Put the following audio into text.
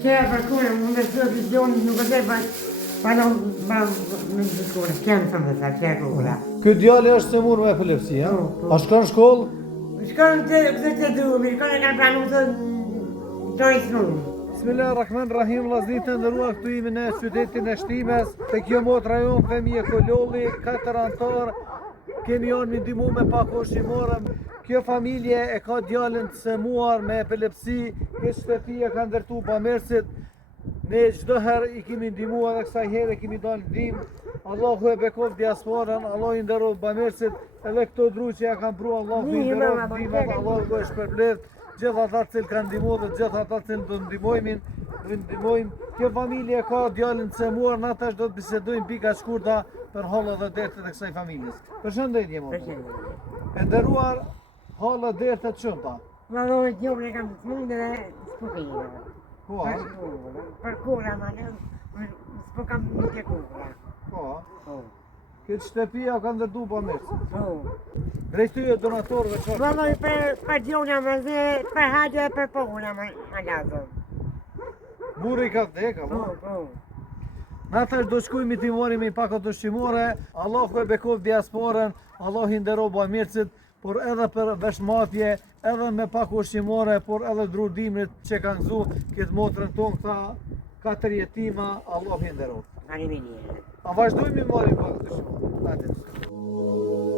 C'è qualcuno, un milioni, non poteva, ma non si scuola, chiamano sa, c'è qualcuno. Ky djali është se mur me epilepsi, ha? Po. A shkon në shkollë? Shkon të duhet, shkon e kanë planuar të isnullë. Bismillahirrahmanirrahim, vllazërit e nderuar, këtu jemi në qytetin e Shtimes, te kjo mot rajon Femije Kololli, 4 antar, kemi janë mi ndihmu me pak ushqimore. Kjo familje e ka djalin të sëmuar me epilepsi, kjo shtëpi e ka ndërtu bamirësit. Ne çdo herë i kemi ndihmu edhe kësaj herë kemi dalë ndihmë. Allahu e bekov diasporën, Allahu i nderoj bamirësit, edhe këto dru që ja kanë pru, Allahu i nderoj ndihmën, Allahu e shpërblet. Gjithë ata që kanë ndihmuar dhe gjithë ata që do ndihmojmë. Kjo familje ka djalin të sëmuar, na tash do të bisedojmë pika shkurta për hallet dhe dertet e kësaj familjes. Përshëndetje mo. E nderuar, hallet dertet çunta. Valori io ne kam smundë dhe spukina. Po. Për kura ma në, spukam një kura. Po. Po. Këtë shtëpia ka ndërtu bamirësit. Po. Drejtuje donatorëve çfarë? Valori për gjona më dhe, për haqë e për puna më lazëm. Burri ka vdeka, Po, po. po. Na tash do shkojmë t'i marrim i pak ato ushqimore. Allahu e bekov diasporën, Allahu i nderoj bamirësit, por edhe për veshmatje, edhe me pak ushqimore, por edhe drudimit që kanë gëzu këtë motrën tonë këta 4 jetima, Allahu i nderoj. Faleminderit. A vazhdojmë i marrim pak ato ushqimore. Hajde.